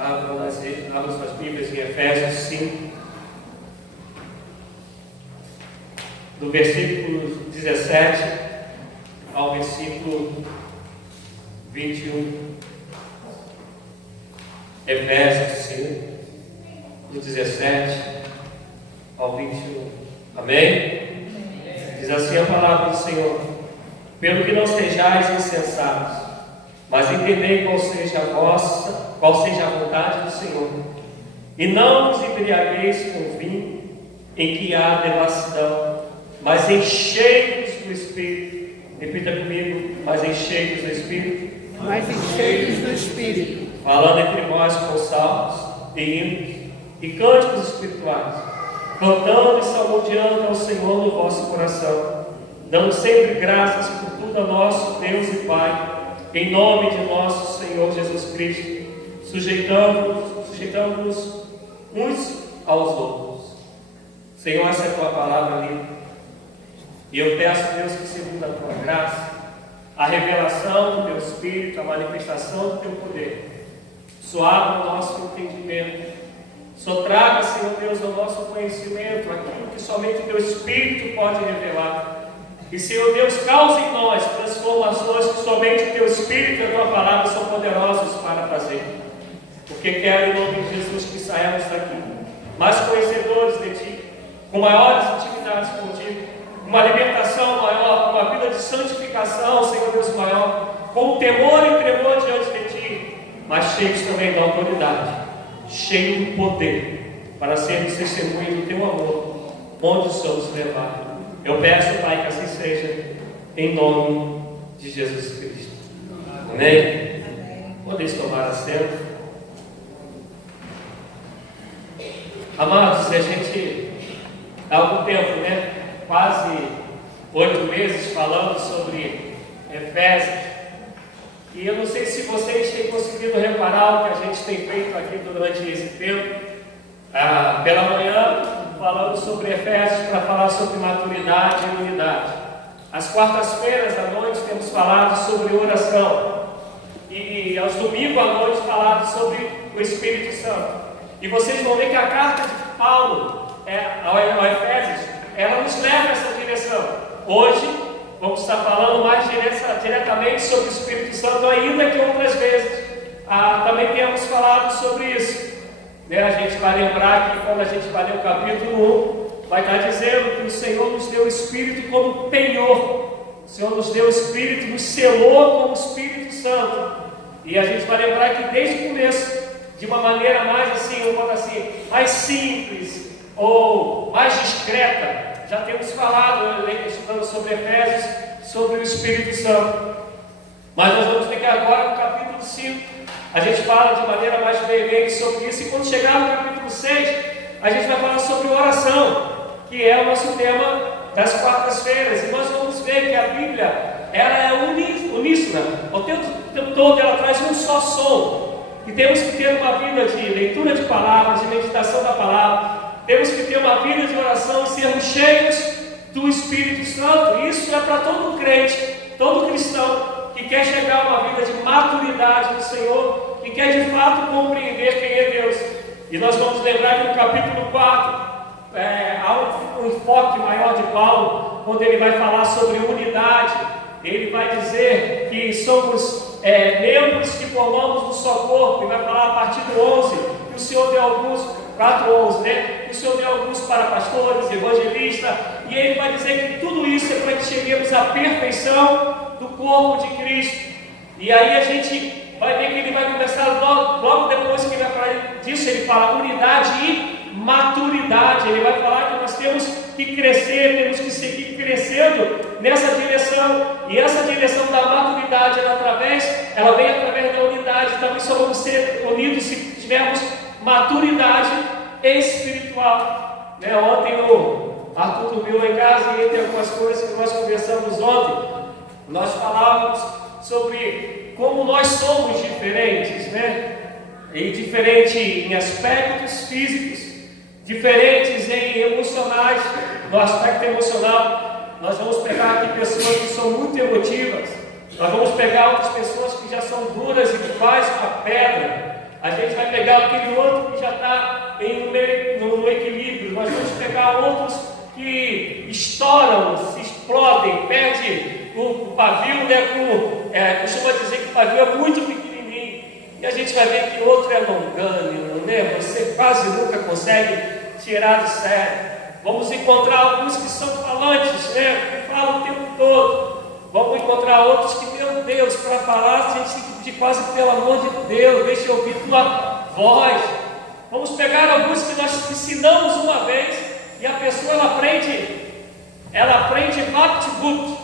Abram suas Bíblias em Efésios 5, do versículo 17 ao versículo 21. Efésios 5, do 17 ao 21. Amém? Diz assim a palavra do Senhor: pelo que não sejais insensatos, mas entendei qual seja a vontade do Senhor, e não vos embriagueis com vinho, em que há devassidão, mas enchei-vos do Espírito. Repita comigo: mas enchei-vos do Espírito. Mas enchei-vos do Espírito. Falando entre vós com salmos e hinos e cânticos espirituais, cantando e salmodiando ao Senhor no vosso coração, dando sempre graças por tudo a nosso Deus e Pai, em nome de nosso Senhor Jesus Cristo, sujeitando-nos uns aos outros. Senhor, essa é a tua palavra linda, e eu peço, Deus, que segundo a tua graça, a revelação do teu Espírito, a manifestação do teu poder, só abra o nosso entendimento, só traga, Senhor Deus, ao nosso conhecimento aquilo que somente o teu Espírito pode revelar. E, Senhor Deus, cause em nós transformações que somente o teu Espírito e a tua palavra são poderosos para fazer. Porque quero, em nome de Jesus, que saiamos daqui mais conhecedores de ti, com maiores intimidades contigo, uma libertação maior, uma vida de santificação, Senhor Deus, maior, com temor e tremor diante de ti, mas cheios também da autoridade, cheios do poder, para sermos testemunhas do teu amor, onde somos levados. Eu peço, Pai, que assim seja, em nome de Jesus Cristo. Amém? Podeis tomar assento. Amados, a gente, há algum tempo, quase 8 meses falando sobre Efésios, e eu não sei se vocês têm conseguido reparar o que a gente tem feito aqui durante esse tempo. Pela manhã, falando sobre Efésios, para falar sobre maturidade e unidade. Às quartas-feiras à noite temos falado sobre oração, e aos domingos à noite falado sobre o Espírito Santo. E vocês vão ver que a carta de Paulo ao Efésios, ela nos leva a essa direção. Hoje vamos estar falando mais diretamente sobre o Espírito Santo, ainda que outras vezes também temos falado sobre isso. A gente vai lembrar que quando a gente vai ler o capítulo 1, vai estar dizendo que o Senhor nos deu o Espírito como penhor. O Senhor nos deu o Espírito, nos selou com o Espírito Santo. E a gente vai lembrar que desde o começo, de uma maneira mais mais simples ou mais discreta, já temos falado, estudando sobre Efésios, sobre o Espírito Santo. Mas nós vamos ver que agora no capítulo 5, a gente fala de maneira mais veemente sobre isso, e quando chegar no capítulo 6, a gente vai falar sobre oração, que é o nosso tema das quartas-feiras. E nós vamos ver que a Bíblia, ela é uníssona, o tempo todo ela traz um só som, e temos que ter uma vida de leitura de palavras, de meditação da palavra, temos que ter uma vida de oração e sermos cheios do Espírito Santo. Isso é para todo crente, todo cristão que quer chegar a uma vida de maturidade do Senhor e quer de fato compreender quem é Deus. E nós vamos lembrar que no capítulo 4 há um enfoque maior de Paulo, quando ele vai falar sobre unidade. Ele vai dizer que somos membros que formamos um só corpo, e vai falar a partir do 11, que o Senhor deu alguns, 4:11, que o Senhor deu alguns para pastores, evangelistas, e ele vai dizer que tudo isso é para que cheguemos à perfeição do corpo de Cristo. E aí a gente vai ver que ele vai começar logo depois que ele vai falar disso, ele fala unidade e maturidade. Ele vai falar que nós temos que crescer, temos que seguir crescendo nessa direção, e essa direção da maturidade, ela vem através da unidade. Também só vamos ser unidos se tivermos maturidade espiritual. Ontem o Arthur dormiu lá em casa, e entre algumas coisas que nós conversamos ontem, nós falávamos sobre como nós somos diferentes, e diferente em aspectos físicos, diferentes em emocionais. No aspecto emocional, nós vamos pegar aqui pessoas que são muito emotivas, nós vamos pegar outras pessoas que já são duras e que faz uma pedra, A gente vai pegar aquele outro que já está no equilíbrio. Nós vamos pegar outros que estouram, se explodem, perde o pavio, né? Costuma dizer que o pavio é muito pequenininho. E a gente vai ver que o outro é longânimo, né? Você quase nunca consegue tirar do sério. Vamos encontrar alguns que são falantes, né? Que falam o tempo todo. Vamos encontrar outros que, meu Deus, para falar, a gente tem que pedir quase pelo amor de Deus, deixa eu ouvir tua voz. Vamos pegar alguns que nós ensinamos uma vez e a pessoa ela aprende vapt-vupt.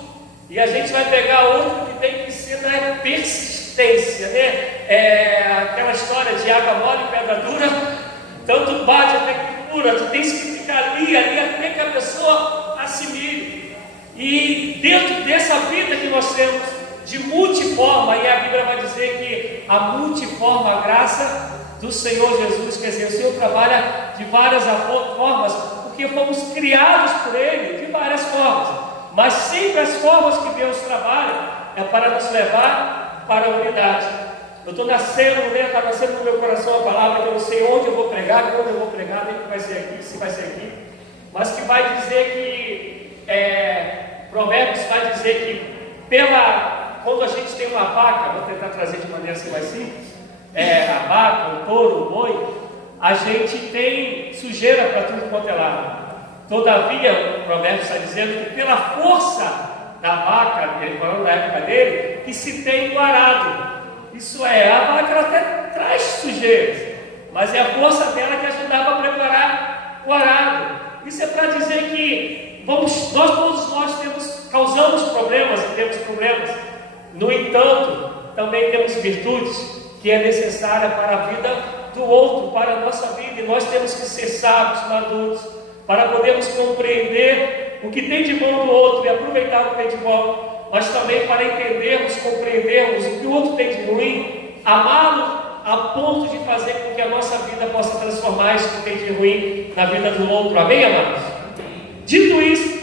E a gente vai pegar outro que tem que ser na persistência, né? Aquela história de água mole e pedra dura, tanto bate até que cura. Tu tens que ficar ali até que a pessoa assimile. E dentro dessa vida que nós temos de multiforma, e a Bíblia vai dizer que a multiforme graça do Senhor Jesus, quer dizer, o Senhor trabalha de várias formas, porque fomos criados por Ele de várias formas, mas sempre as formas que Deus trabalha é para nos levar para a unidade. Eu estou nascendo, né? Está nascendo no meu coração a palavra que eu não sei onde eu vou pregar, quando eu vou pregar, nem que vai ser aqui, se vai ser aqui, mas que vai dizer que Provérbios vai dizer que quando a gente tem uma vaca, vou tentar trazer de maneira assim mais simples, a vaca, o touro, o boi, a gente tem sujeira para tudo quanto é lado. Todavia, o Provérbios está dizendo que pela força da vaca, ele falando na época dele, que se tem o arado. Isso a vaca ela até traz sujeiras, mas é a força dela que ajudava a preparar o arado. Isso é para dizer que todos nós causamos problemas e temos problemas. No entanto, também temos virtudes que é necessária para a vida do outro, para a nossa vida. E nós temos que ser sábios, maduros, para podermos compreender o que tem de bom do outro e aproveitar o que tem de bom. Mas também para entendermos, compreendermos o que o outro tem de ruim, amá-lo a ponto de fazer com que a nossa vida possa transformar isso que tem de ruim na vida do outro. Amém, amados? Dito isso,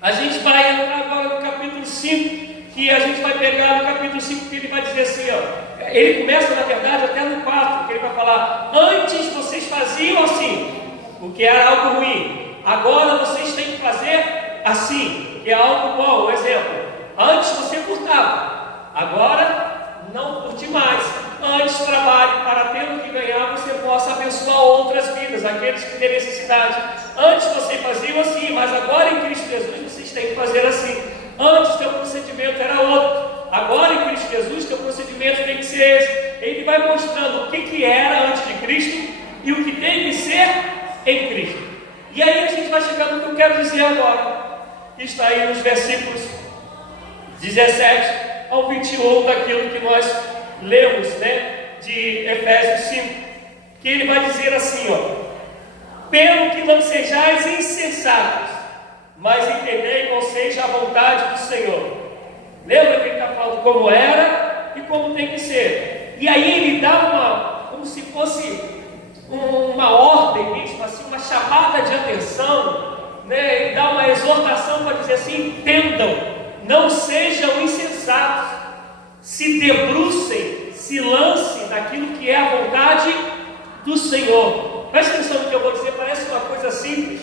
a gente vai entrar agora no capítulo 5, que a gente vai pegar no capítulo 5, que ele vai dizer assim, ó, ele começa na verdade até no 4, que ele vai falar, antes vocês faziam assim, o que era algo ruim, agora vocês têm que fazer assim, que é algo bom. Um exemplo, antes você furtava, agora não curte mais. Antes trabalhe para ter o que ganhar, você possa abençoar outras vidas, aqueles que têm necessidade. Antes você fazia assim, mas agora em Cristo Jesus vocês têm que fazer assim. Antes teu procedimento era outro, agora em Cristo Jesus teu procedimento tem que ser esse. Ele vai mostrando o que era antes de Cristo e o que tem que ser em Cristo. E aí a gente vai chegando no que eu quero dizer agora, que está aí nos versículos 17 ao 21 daquilo que nós lemos, né, de Efésios 5, que ele vai dizer assim, ó, pelo que não sejais insensatos, mas entendei qual seja a vontade do Senhor. Lembra que ele está falando como era e como tem que ser. E aí ele dá como se fosse uma ordem mesmo, assim, uma chamada de atenção, né? Ele dá uma exortação para dizer assim, entendam, não sejam insensatos, se debrucem, se lancem naquilo que é a vontade do Senhor. Presta atenção no que eu vou dizer, parece uma coisa simples,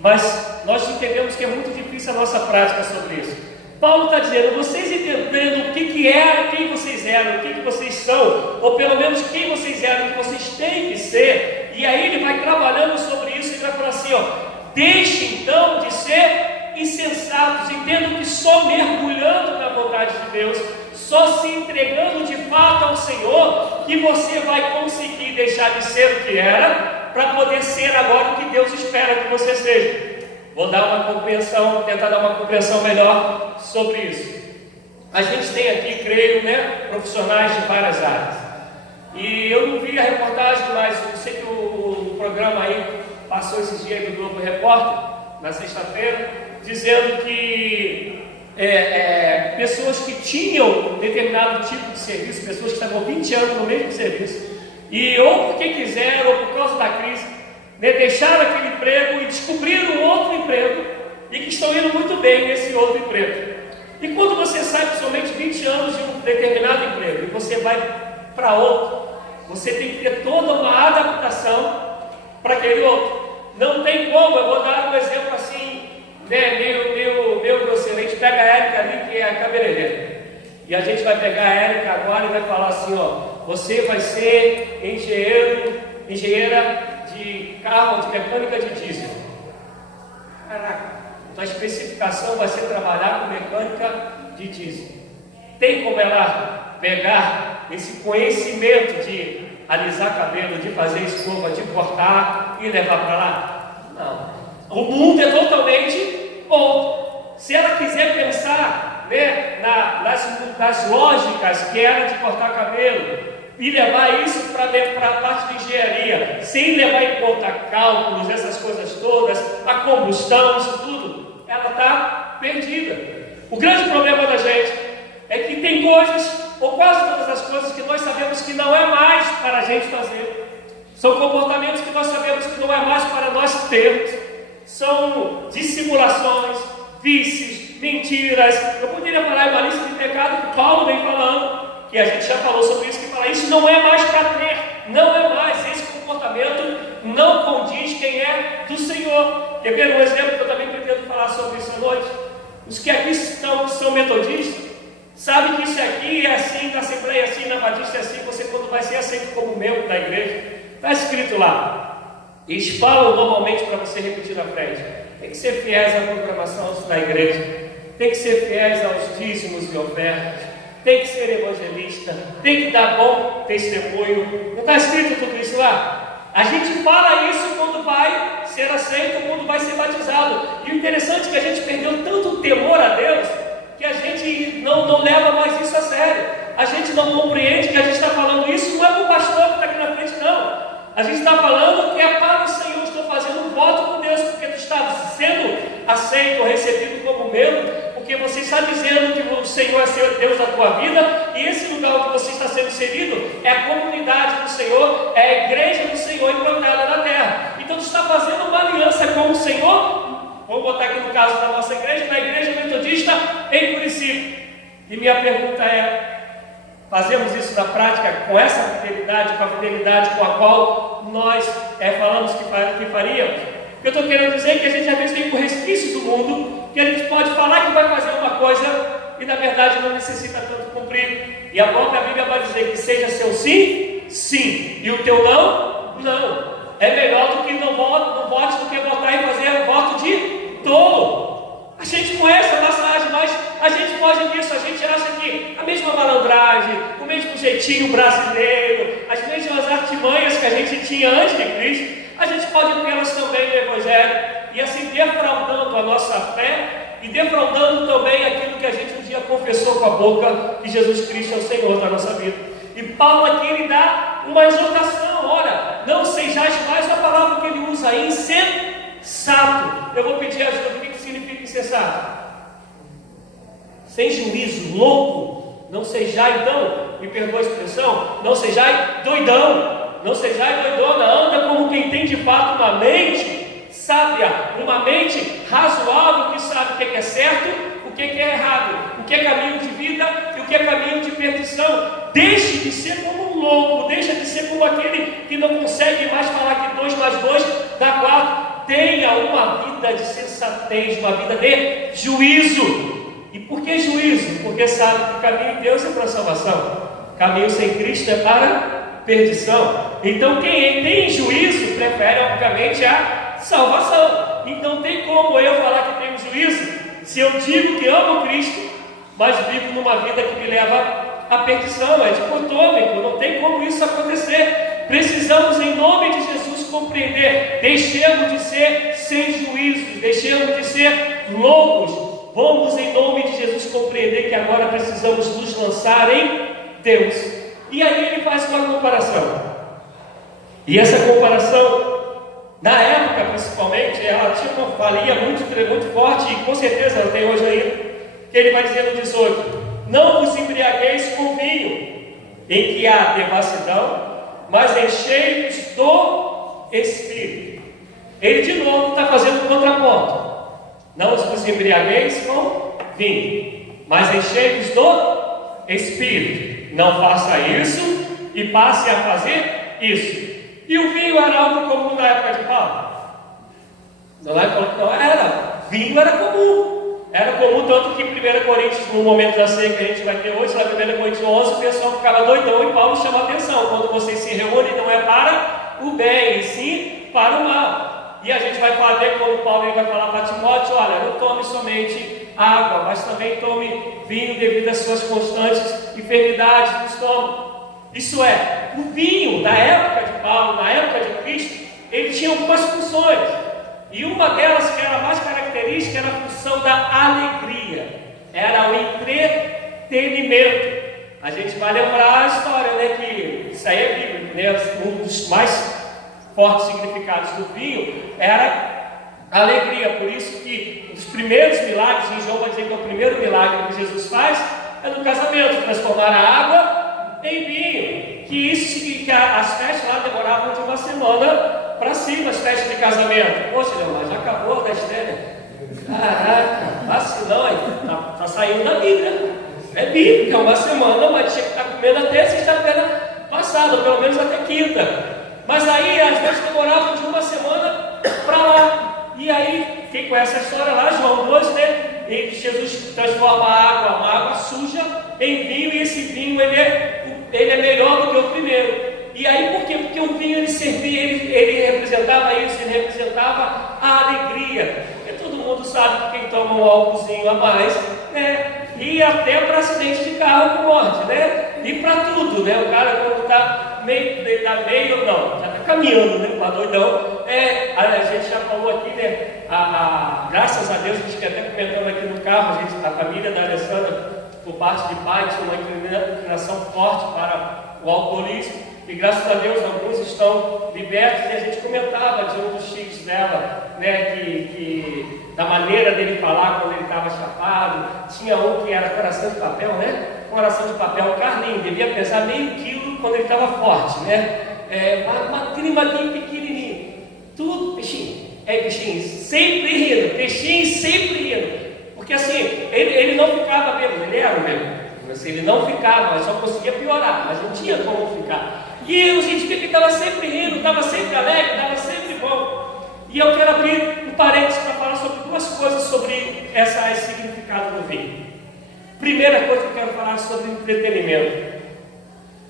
mas nós entendemos que é muito difícil a nossa prática sobre isso. Paulo está dizendo, vocês entendendo o que era, quem vocês eram, o que vocês são, ou pelo menos quem vocês eram, o que vocês têm que ser, e aí ele vai trabalhando sobre isso e vai falar assim, ó, deixe então de ser insensatos, entendam que só mergulhando na vontade de Deus, só se entregando de fato ao Senhor, que você vai conseguir deixar de ser o que era, para poder ser agora o que Deus espera que você seja. Vou dar uma compreensão, tentar dar uma compreensão melhor sobre isso. A gente tem aqui, creio, né, profissionais de várias áreas. E eu não vi a reportagem, mas eu sei que o programa aí passou esses dias do Globo Repórter, na sexta-feira, dizendo que pessoas que tinham determinado tipo de serviço, pessoas que estavam 20 anos no mesmo serviço, e ou porque quiseram, ou por causa da crise, né, deixaram aquele emprego e descobriram outro emprego, e que estão indo muito bem nesse outro emprego. E quando você sai somente 20 anos de um determinado emprego, e você vai para outro, você tem que ter toda uma adaptação para aquele outro. Não tem como, eu vou dar um exemplo assim, né, meio grosseiro. A gente pega a Érica ali, que é a cabeleireira, e a gente vai pegar a Érica agora e vai falar assim, ó, você vai ser engenheira de carro, de mecânica de diesel. Caraca, a especificação vai ser trabalhar com mecânica de diesel. Tem como ela pegar esse conhecimento de alisar cabelo, de fazer escova, de cortar e levar para lá? Não. O mundo é totalmente outro. Se ela quiser pensar, né, nas lógicas que era de cortar cabelo e levar isso para a parte de engenharia, sem levar em conta cálculos, essas coisas todas, a combustão, isso tudo, ela está perdida. O grande problema da gente é que tem coisas, ou quase todas as coisas, que nós sabemos que não é mais para a gente fazer. São comportamentos que nós sabemos que não é mais para nós termos. São dissimulações, vícios, mentiras. Eu poderia falar em uma lista de pecado que Paulo vem falando, que a gente já falou sobre isso, que fala, isso não é mais para ter, não é mais, esse comportamento não condiz quem é do Senhor. Quer ver um exemplo que eu também pretendo falar sobre isso à noite? Os que aqui estão, que são metodistas, sabe que isso aqui é assim, na Assembleia é assim, na Batista é assim, você quando vai ser aceito como membro da igreja, está escrito lá. Eles falam normalmente para você repetir na frente. Tem que ser fiéis à programação da igreja, tem que ser fiéis aos dízimos e ofertas, tem que ser evangelista, tem que dar bom testemunho. Não está escrito tudo isso lá? A gente fala isso quando vai ser aceito, quando vai ser batizado. E o interessante é que a gente perdeu tanto temor a Deus, que a gente não leva mais isso a sério. A gente não compreende que a gente está falando isso, não é para o pastor que está aqui na frente, não. A gente está falando que é para o Senhor. Estou fazendo um voto com Deus, porque tu está sendo aceito, recebido como meu, porque você está dizendo que o Senhor é seu Deus da tua vida, e esse lugar onde você está sendo inserido é a comunidade do Senhor, é a igreja do Senhor implantada na terra. Então tu está fazendo uma aliança com o Senhor. Vou botar aqui no caso da nossa igreja, na igreja metodista em Curicica. E minha pergunta é: fazemos isso na prática com essa fidelidade, com a fidelidade com a qual nós falamos que faríamos? Eu estou querendo dizer que a gente às vezes tem um resquício do mundo, que a gente pode falar que vai fazer uma coisa e na verdade não necessita tanto cumprir. E a própria Bíblia vai dizer que seja seu sim, sim, e o teu não, não. É melhor do que não vote do que votar e fazer voto de tolo. A gente conhece a nossa arte, mas a gente foge disso. A gente acha que a mesma malandragem, o mesmo jeitinho brasileiro, as mesmas artimanhas que a gente tinha antes de Cristo, a gente pode tê-las também no Evangelho, e assim defraudando a nossa fé e defraudando também aquilo que a gente um dia confessou com a boca, que Jesus Cristo é o Senhor da nossa vida. E Paulo aqui ele dá uma exortação: olha, não sejais mais, a palavra que ele usa aí, insensato. Eu vou pedir ajuda. O que significa insensato? Sem juízo, louco. Não sejai, então, me perdoa a expressão, não sejai doidão, não sejai doidona, anda como quem tem de fato uma mente sábia, uma mente razoável, que sabe o que é certo, o que é errado, o que é caminho de vida e o que é caminho de perdição. Deixe de ser como um louco, deixe de ser como aquele que não consegue mais falar que 2 mais 2 dá 4. Tenha uma vida de sensatez, uma vida de juízo. E por que juízo? Porque sabe que o caminho de Deus é para a salvação, caminho sem Cristo é para perdição. Então quem tem juízo prefere obviamente a salvação. Então tem como eu falar que tenho juízo se eu digo que amo Cristo, mas vivo numa vida que me leva à perdição? É dicotômico, não tem como isso acontecer. Precisamos, em nome de Jesus, compreender. Deixemos de ser sem juízo, deixemos de ser loucos. Vamos, em nome de Jesus, compreender que agora precisamos nos lançar em Deus. E aí ele faz uma comparação. E essa comparação, na época principalmente, ela tinha uma falia muito forte, e com certeza ela tem hoje ainda, que ele vai dizer no 18: não vos embriagueis com vinho, em que há devassidão, mas enchei-vos do Espírito. Ele de novo está fazendo um contraponto. Não vos embriagueis com vinho, mas enchei-vos do Espírito. Não faça isso e passe a fazer isso. E o vinho era algo comum na época de Paulo? Não era. Vinho era comum. Era comum tanto que em 1 Coríntios, no momento da ceia que a gente vai ter hoje, lá em 1 Coríntios 11, o pessoal ficava doidão e Paulo chamou a atenção. Quando vocês se reúnem, não é para o bem, e sim para o mal. E a gente vai falar quando Paulo vai falar para Timóteo: olha, não tome somente água, mas também tome vinho devido às suas constantes enfermidades do estômago. Isso é, o vinho, na época de Paulo, na época de Cristo, ele tinha algumas funções. E uma delas, que era a mais característica, era a função da alegria. Era o entretenimento. A gente vai lembrar a história, né, que isso aí é bíblico, né? Um dos mais fortes significados do vinho era a alegria. Por isso que um dos primeiros milagres, em João vai dizer que é o primeiro milagre que Jesus faz, é no casamento, transformar a água em vinho. Que as festas lá demoravam de uma semana para cima, as festas de casamento. Poxa, mas já acabou da estreia. Caraca, vacilão aí, tá saindo da Bíblia. É bíblica, uma semana, mas tinha que estar comendo até sexta-feira passada, pelo menos até quinta. Mas aí as festas demoravam de uma semana para lá. E aí, quem conhece a história lá, João 2, né? Em que Jesus transforma uma água suja em vinho, e esse vinho ele é melhor do que o primeiro. E aí por quê? Porque o vinho ele servia, ele representava isso, ele representava a alegria. E todo mundo sabe que quem toma um álcoolzinho a mais, né? E até para acidente de carro com morte, né? E para tudo, né? O cara quando está já está caminhando, né? Para doidão. A gente já falou aqui, né? Graças a Deus, a gente até comentando aqui no carro, a família da Alessandra, por parte de pai, tinha uma inclinação forte para o alcoolismo. E graças a Deus alguns estão libertos, e a gente comentava de um dos filhos dela, né, que da maneira dele falar quando ele estava chapado. Tinha um que era coração de papel, né? Coração de papel, Carlinho, devia pesar meio quilo quando ele estava forte, né? Magrinho, pequenininho, tudo peixinho, sempre rindo, peixinho sempre rindo, porque assim, ele não ficava bêbado, ele era mesmo. Ele não ficava, mas só conseguia piorar, mas não tinha como ficar. E a gente vê que estava sempre rindo, estava sempre alegre, estava sempre bom. E eu quero abrir um parênteses para falar sobre duas coisas sobre esse significado do vinho. Primeira coisa que eu quero falar sobre entretenimento.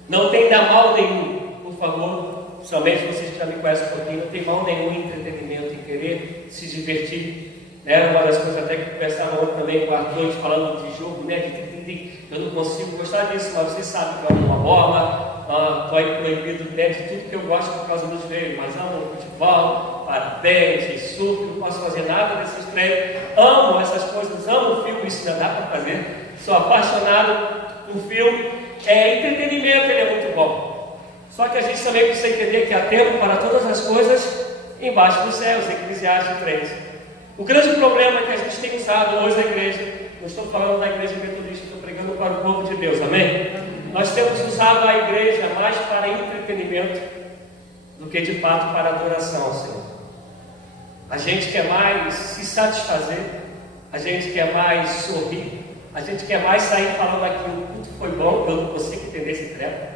Não tem mal nenhum, por favor, somente vocês que já me conhecem um pouquinho, não tem mal nenhum em entretenimento, em querer se divertir. Era uma das coisas até que eu conversava ontem também com o Arthur, falando de jogo, né? Eu não consigo gostar disso, mas vocês sabem que eu amo uma bola, estou aí proibido de tudo que eu gosto por causa dos treinos, mas amo futebol, parapente, surf, não posso fazer nada desses treinos. Amo essas coisas, amo filme, isso já dá para fazer. Sou apaixonado por filme. Entretenimento, ele é muito bom. Só que a gente também precisa entender que há tempo para todas as coisas embaixo dos céus, Eclesiastes 3. O grande problema é que a gente tem usado hoje na igreja, não estou falando da igreja metodista, estou pregando para o povo de Deus, amém? Nós temos usado a igreja mais para entretenimento do que de fato para adoração ao Senhor. A gente quer mais se satisfazer, a gente quer mais sorrir, a gente quer mais sair falando aqui: o culto foi bom. Eu não consigo entender esse treco,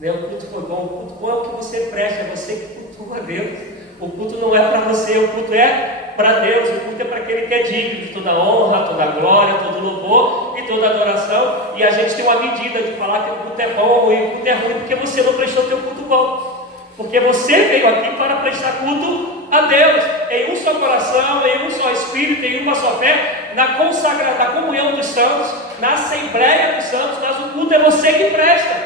né? O culto foi bom. O culto bom é o que você presta, é você que cultua a Deus. O culto não é para você, o culto é para Deus. O culto é para aquele que é digno de toda honra, toda glória, todo louvor e toda adoração. E a gente tem uma medida de falar que o culto é bom e o culto é ruim porque você não prestou teu culto bom, porque você veio aqui para prestar culto a Deus, em um só coração, em um só espírito, em uma só fé, na comunhão dos santos, na assembleia dos santos. Mas o culto é você que presta.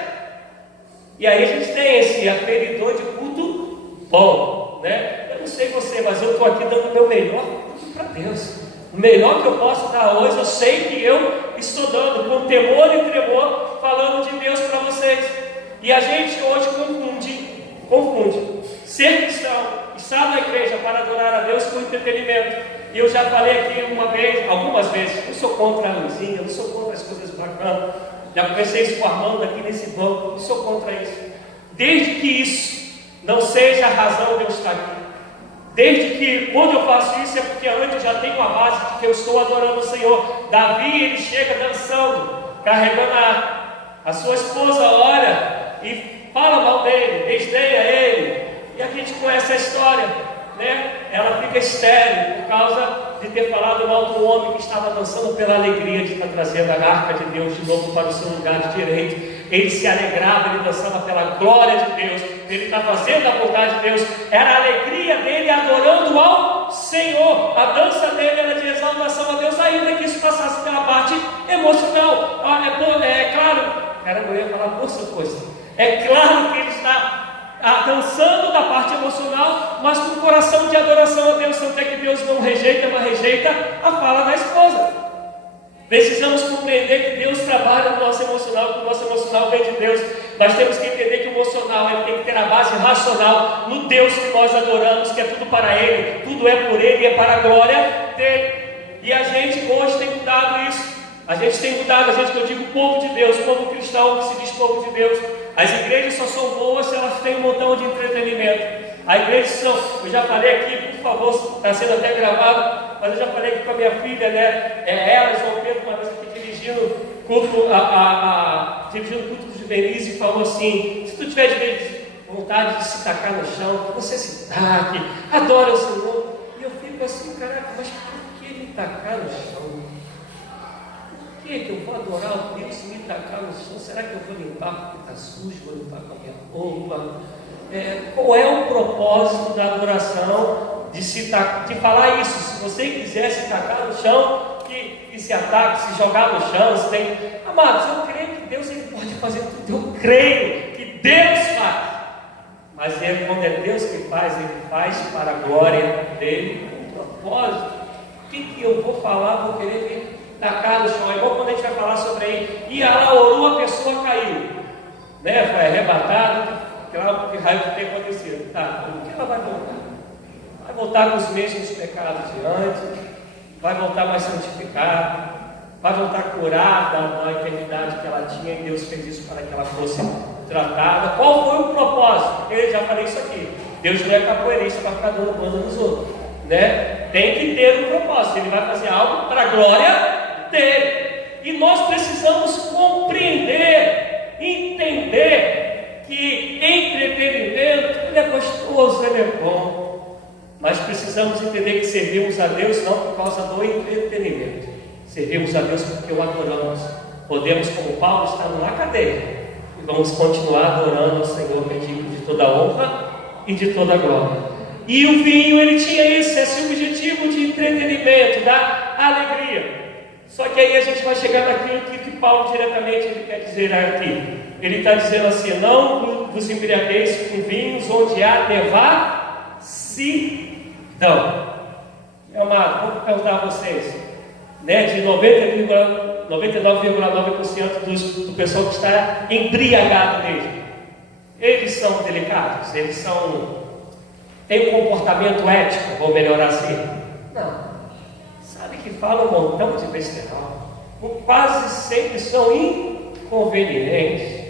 E aí a gente tem esse aferidor de culto bom, né? Eu não sei você, mas eu estou aqui dando o meu melhor culto para Deus. O melhor que eu posso dar hoje, eu sei que eu estou dando, com temor e tremor, falando de Deus para vocês. E a gente hoje confunde ser cristão, estar na igreja para adorar a Deus com entretenimento. E eu já falei aqui algumas vezes, eu sou contra a luzinha, eu sou contra as coisas bacanas. Já comecei isso com o Armando aqui nesse banco, eu sou contra isso. Desde que isso não seja a razão de eu estar aqui. Desde que quando eu faço isso é porque antes eu já tenho a base de que eu estou adorando o Senhor. Davi, ele chega dançando, carregando a sua esposa, olha, e fala mal dele, desdenha ele. E a gente conhece a história, né? Ela fica estéril por causa de ter falado mal do homem que estava dançando pela alegria de estar trazendo a arca de Deus de novo para o seu lugar de direito. Ele se alegrava, ele dançava pela glória de Deus, ele está fazendo a vontade de Deus, era a alegria dele adorando ao Senhor. A dança dele era de exaltação a Deus, ainda que isso passasse pela parte emocional. É claro, eu ia falar outra coisa. É claro que ele está dançando da parte emocional, mas com o coração de adoração a Deus. Tanto é que Deus não rejeita, mas rejeita a fala da esposa. Precisamos compreender que Deus trabalha no nosso emocional, que o nosso emocional vem de Deus. Nós temos que entender que o emocional ele tem que ter a base racional no Deus que nós adoramos, que é tudo para Ele, tudo é por Ele e é para a glória dEle. E a gente hoje tem mudado isso. A gente tem mudado, que eu digo povo de Deus, povo cristão que se diz povo de Deus. As igrejas só são boas se elas têm um montão de entretenimento. A igreja são, eu já falei aqui, por favor, está sendo até gravado, mas eu já falei aqui com a minha filha, né? Ela, João Pedro, uma vez aqui dirigindo o culto dos juvenis e falou assim: se tu tiver vontade de se tacar no chão, você se taque, adora o Senhor. E eu fico assim, caraca, mas por que me tacar no chão? Por que eu vou adorar a Deus e me tacar no chão? Será que eu vou limpar porque está sujo? Vou limpar com a minha roupa? Qual é o propósito da adoração de falar isso? Se você quiser se tacar no chão, que se ataque, se jogar no chão, se tem... Amados, eu creio que Deus ele pode fazer tudo. Eu creio que Deus faz. Mas quando é Deus que faz, Ele faz para a glória dEle, com propósito. O que eu vou falar? Vou querer me tacar no chão. É igual quando a gente vai falar sobre aí. E ela orou, a pessoa caiu, né? Foi arrebatada. Claro, que raio que tem acontecido. Tá, como que ela vai voltar? Vai voltar com os mesmos pecados de antes, vai voltar mais santificada, vai voltar curada da enfermidade que ela tinha, e Deus fez isso para que ela fosse tratada. Qual foi o propósito? Eu já falei isso aqui. Deus não é capoeirista para ficar dando banda nos outros, né? Tem que ter um propósito. Ele vai fazer algo para a glória dele. E nós precisamos compreender, entender que entretenimento, ele é gostoso, ele é bom, mas precisamos entender que servimos a Deus não por causa do entretenimento, servimos a Deus porque o adoramos. Podemos, como Paulo, estar numa cadeia e vamos continuar adorando ao Senhor, que é digno de toda honra e de toda glória. E o vinho, ele tinha esse objetivo de entretenimento, da alegria. Só que aí a gente vai chegar naquilo que Paulo diretamente ele quer dizer aqui. Ele está dizendo assim: não vos embriagueis com vinhos onde há devassidão. Meu amado, vou perguntar a vocês, né, de 99,9% do pessoal que está embriagado mesmo, eles são delicados? Eles têm um comportamento ético, vou melhorar assim? Não. Sabe que falam um montão de besteirol, quase sempre são inconvenientes.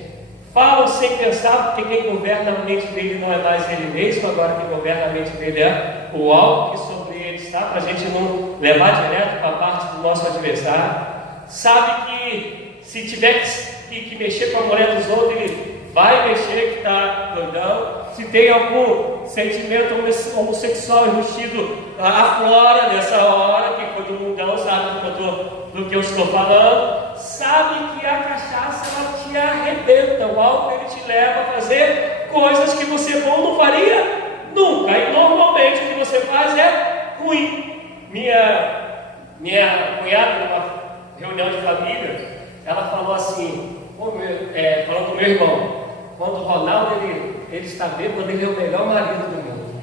Falam sem pensar, porque quem governa a mente dele não é mais ele mesmo, agora quem governa a mente dele é o algo que sobre ele está, para a gente não levar direto para a parte do nosso adversário. Sabe que se tiver que mexer com a mulher dos outros, ele vai mexer, que está doidão. Se tem algum sentimento homossexual enrustido, aflora nessa hora, que todo mundão sabe do que eu estou falando. Sabe que a cachaça ela te arrebenta, o álcool ele te leva a fazer coisas que você não faria nunca, e normalmente o que você faz é ruim. Minha cunhada, numa reunião de família, ela falou assim, falando com meu irmão: quando o Ronaldo ele está bêbado, ele é o melhor marido do mundo.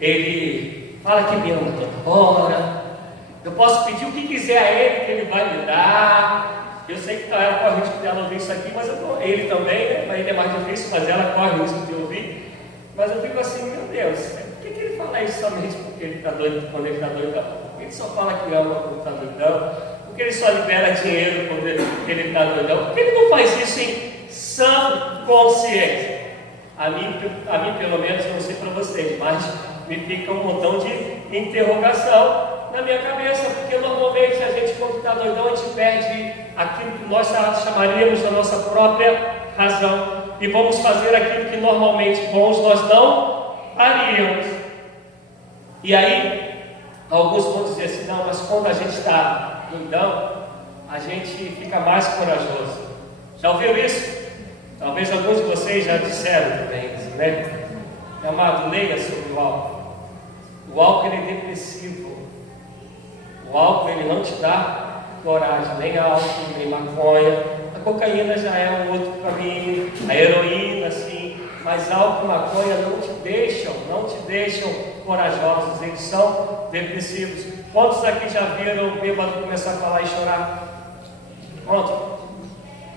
Ele fala que me ama toda hora. Eu posso pedir o que quiser a ele, que ele vai me dar. Eu sei que ela corre o risco dela ouvir isso aqui, mas ele também, né? Mas ele é mais difícil, mas ela corre o risco de ouvir. Mas eu fico assim: meu Deus, por que ele fala isso somente porque ele está doido, quando ele está doidão? Por que ele só fala que ama quando está doidão? Por que ele só libera dinheiro quando ele está doidão? Por que ele não faz isso em sã consciência? A mim, pelo menos, eu não sei para vocês, mas me fica um montão de interrogação na minha cabeça, porque normalmente a gente, quando está doidão, a gente perde aquilo que nós chamaríamos da nossa própria razão. e vamos fazer aquilo que normalmente bons nós não faríamos. E aí, alguns vão dizer assim, não, mas quando a gente está lindão, a gente fica mais corajoso. Já ouviram isso? Talvez alguns de vocês já disseram também, né? Amado, leia sobre o álcool. O álcool ele é depressivo. O álcool ele não te dá coragem, nem álcool, nem maconha. A cocaína já é um outro caminho, a heroína sim, mas álcool e maconha não te deixam corajosos, eles são depressivos. Quantos aqui já viram o bêbado começar a falar e chorar? Pronto,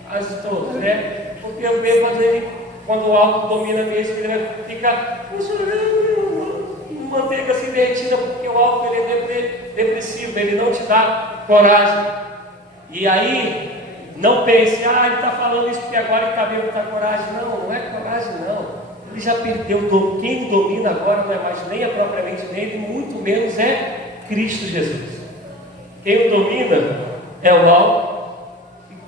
quase todos, né? Porque o bêbado, ele, quando o álcool domina mesmo, ele fica chorando, manteiga assim derretida, porque o álcool ele é depressivo, ele não te dá coragem. E aí, não pense, ele está falando isso porque agora ele está bêbado, está coragem. Não, não é coragem não. Ele já perdeu o dom. Quem domina agora não é mais nem propriamente nele, muito menos é Cristo Jesus. Quem o domina é o álcool.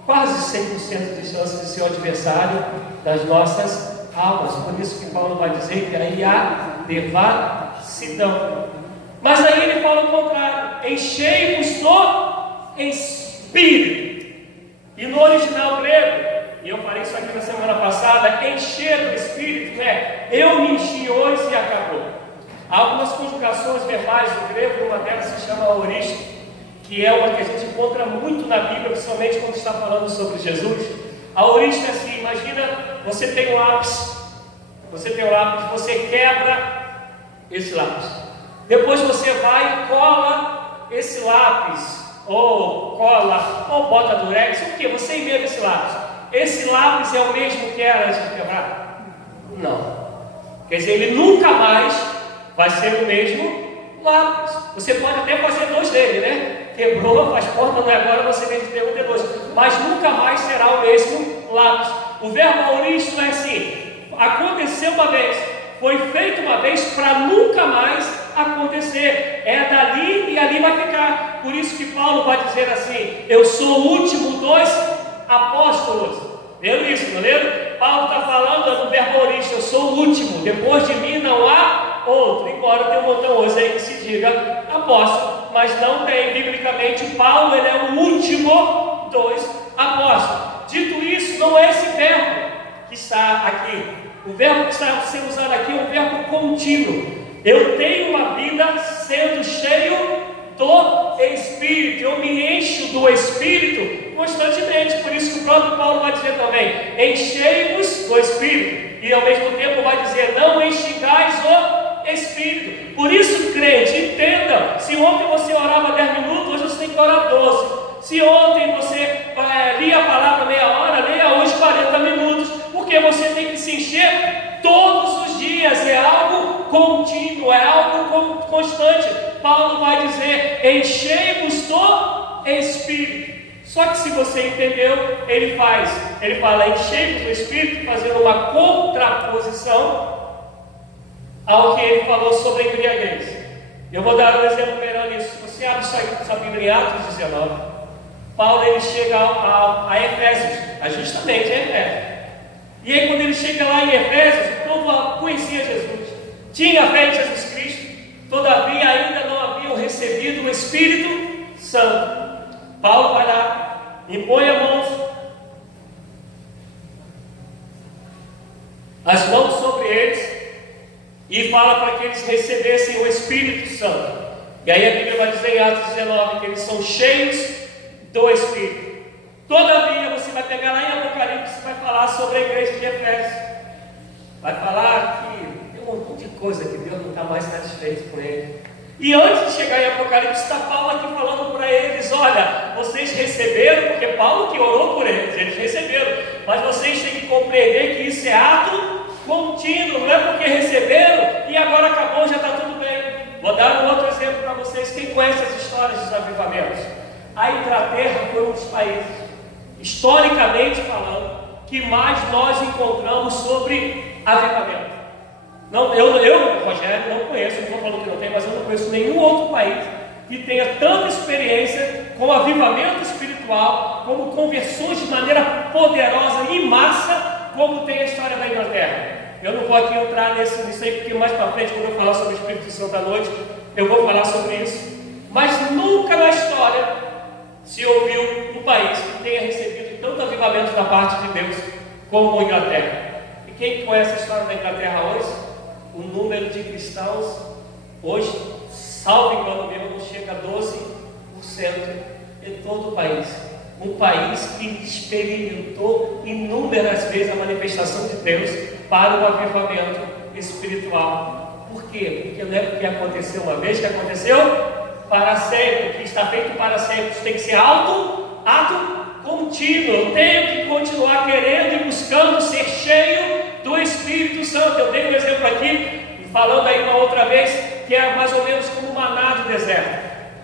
Quase 100% de chance de ser o adversário das nossas almas. Por isso que Paulo vai dizer que aí há devassidão. Mas aí ele fala o contrário: enchei-vos do Espírito. E no original grego, e eu falei isso aqui na semana passada, encher do Espírito é eu me enchi hoje e acabou. Há algumas conjugações verbais do grego, uma delas se chama aoristo, que é uma que a gente encontra muito na Bíblia, principalmente quando está falando sobre Jesus. A origem é assim: imagina, você tem um lápis, você quebra esse lápis, depois você vai e cola esse lápis, ou bota durex, o que? Você emenda esse lápis. Esse lápis é o mesmo que era antes de quebrar? Não. Quer dizer, ele nunca mais vai ser o mesmo lápis. Você pode até fazer dois dele, né? Quebrou, faz porta, não é agora, você tem que ter um de dois, mas nunca mais será o mesmo lápis. O verbo auristo é assim: aconteceu uma vez, foi feito uma vez para nunca mais acontecer. É dali e ali vai ficar. Por isso que Paulo vai dizer assim: eu sou o último dos apóstolos. Leram isso, não leram? Paulo está falando do verbo auristo: eu sou o último, depois de mim não há outro. Embora tenha um montão hoje aí que se diga apóstolo, mas não tem. Biblicamente, Paulo ele é o último dos apóstolos. Dito isso, não é esse verbo que está aqui. O verbo que está sendo usado aqui é um verbo contínuo. Eu tenho uma vida sendo cheio do Espírito, eu me encho do Espírito constantemente. Por isso que o próprio Paulo vai dizer também: enchei-vos do Espírito, e ao mesmo tempo vai dizer: não enxigais o Espírito. Por isso, crente, entenda: se ontem você orava 10 minutos, hoje você tem que orar 12. Se ontem você lia a palavra meia hora, leia hoje 40 minutos, porque você tem que se encher todos os dias. É algo contínuo, é algo constante. Paulo vai dizer: enchei-vos do Espírito. Só que se você entendeu, ele fala enchei-vos do Espírito, fazendo uma contraposição ao que ele falou sobre a embriaguez. Eu vou dar um exemplo melhor nisso. Você abre sua Bíblia em Atos 19. Paulo ele chega a Efésios, justamente a Efésios. E aí quando ele chega lá em Efésios, o povo conhecia Jesus, tinha fé em Jesus Cristo, todavia ainda não haviam recebido o Espírito Santo. Paulo vai lá, impõe as mãos sobre eles e fala para que eles recebessem o Espírito Santo. E aí a Bíblia vai dizer em Atos 19 que eles são cheios do Espírito. Todavia, você vai pegar lá em Apocalipse, vai falar sobre a igreja de Efésios. Vai falar que tem um monte de coisa que Deus não está mais satisfeito com ele. E antes de chegar em Apocalipse, está Paulo aqui falando para eles: olha, vocês receberam, porque Paulo que orou por eles receberam, mas vocês têm que compreender que isso é ato contínuo, não é porque receberam e agora acabou, já está tudo bem. Vou dar um outro exemplo para vocês. Quem conhece as histórias dos avivamentos? A Inglaterra foi um dos países, historicamente falando, que mais nós encontramos sobre avivamento. Não, eu, Rogério, não conheço, não estou falando que não tem, mas eu não conheço nenhum outro país que tenha tanta experiência com avivamento espiritual, como conversões de maneira poderosa e massa, como tem a história da Inglaterra. Eu não vou aqui entrar nisso aí, porque mais para frente, quando eu falar sobre o Espírito Santo à noite, eu vou falar sobre isso. Mas nunca na história se ouviu um país que tenha recebido tanto avivamento da parte de Deus como a Inglaterra. E quem conhece a história da Inglaterra hoje? O número de cristãos hoje, salvo engano meu, não chega a 12% em todo o país. Um país que experimentou inúmeras vezes a manifestação de Deus para o avivamento espiritual. Por quê? Porque não é porque aconteceu uma vez, que aconteceu para sempre, que está feito para sempre. Isso tem que ser ato contínuo. Eu tenho que continuar querendo e buscando ser cheio do Espírito Santo. Eu dei um exemplo aqui, falando aí uma outra vez, que é mais ou menos como o maná do deserto,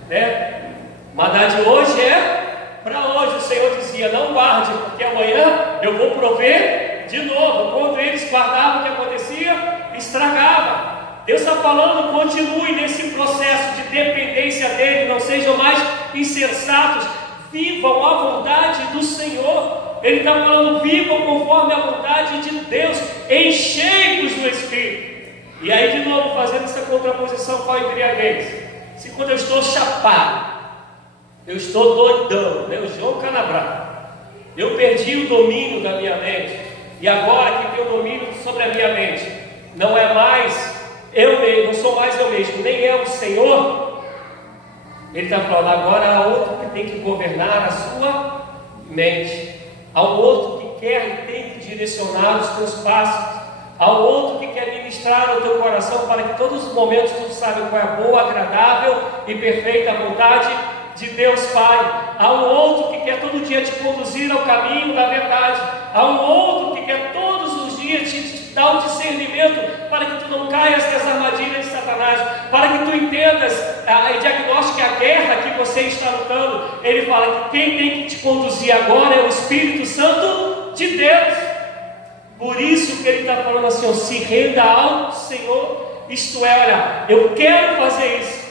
né? O maná de hoje é para hoje. O Senhor dizia: não guarde, porque amanhã eu vou prover de novo. Quando eles guardavam, o que acontecia? Estragava. Deus está falando: continue nesse processo de dependência dEle, não sejam mais insensatos, vivam a vontade do Senhor. Ele está falando: vivam conforme a vontade de Deus, encheios do Espírito. E aí, de novo, fazendo essa contraposição com a embriaguez. Se quando eu estou chapado, eu estou doidão, né? O João Canabrava, eu perdi o domínio da minha mente, e agora quem tem o domínio sobre a minha mente não é mais eu mesmo, não sou mais eu mesmo, nem é o Senhor. Ele está falando: agora há outro que tem que governar a sua mente, há um outro que quer e tem que direcionar os teus passos, há um outro que quer ministrar no teu coração, para que todos os momentos tu saiba qual é a boa, agradável e perfeita vontade de Deus Pai. Há um outro que quer todo dia te conduzir ao caminho da verdade. Há um outro que quer todos os dias te dar o discernimento para que tu não caias nas armadilhas de Satanás, para que tu entendas e diagnostique a guerra que você está lutando. Ele fala que quem tem que te conduzir agora é o Espírito Santo de Deus. Por isso que ele está falando assim: ó, se renda ao Senhor. Isto é, olha, eu quero fazer isso,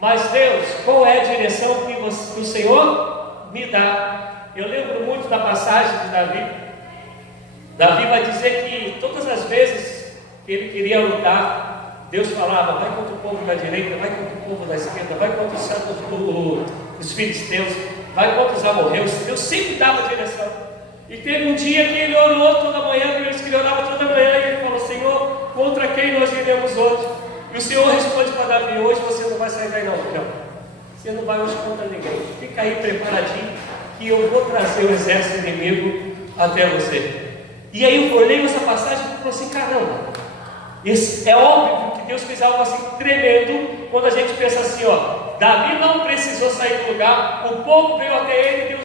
mas Deus, qual é a direção que o Senhor me dá? Eu lembro muito da passagem de Davi. Davi vai dizer que todas as vezes que ele queria lutar, Deus falava: vai contra o povo da direita, vai contra o povo da esquerda, vai contra os filisteus, vai contra os amorreus. Deus sempre dava direção. E teve um dia que ele orou toda manhã, que ele orava toda manhã, e ele falou: Senhor, contra quem nós iremos hoje? E o Senhor responde para Davi: hoje você não vai sair daí não, filhão. Você não vai hoje contra ninguém. Fica aí preparadinho, que eu vou trazer o exército inimigo até você. E aí eu olhei essa passagem e falei assim: caramba, isso é óbvio que Deus fez algo assim tremendo, quando a gente pensa assim, ó, Davi não precisou sair do lugar, o povo veio até ele, Deus